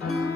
Thank you.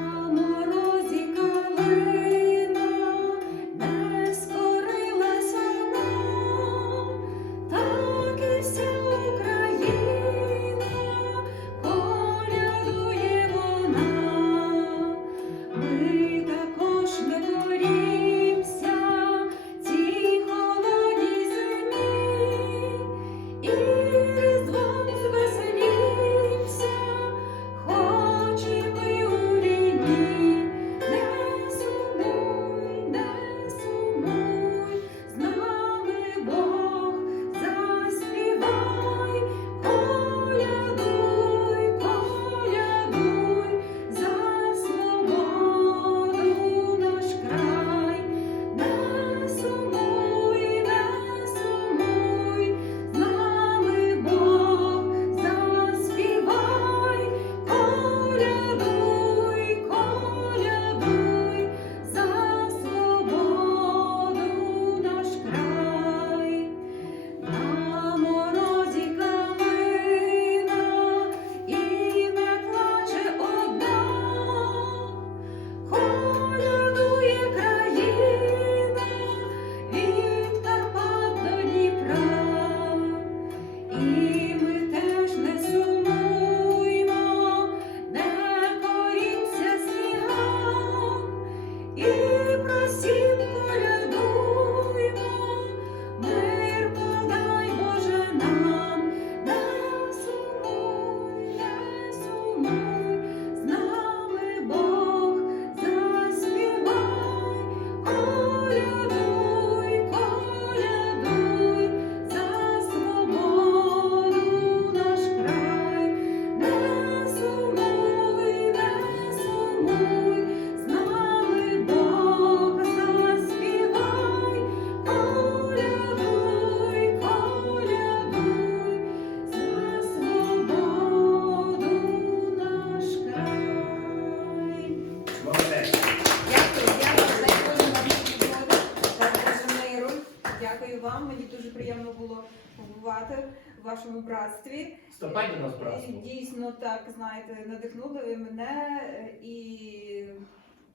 Дякую вам. Мені дуже приємно було побувати в вашому братстві. Вступайте в нас братство. Дійсно, так знаєте, надихнули ви мене е, і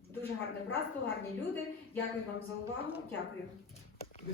дуже гарне братство, гарні люди. Дякую вам за увагу. Дякую.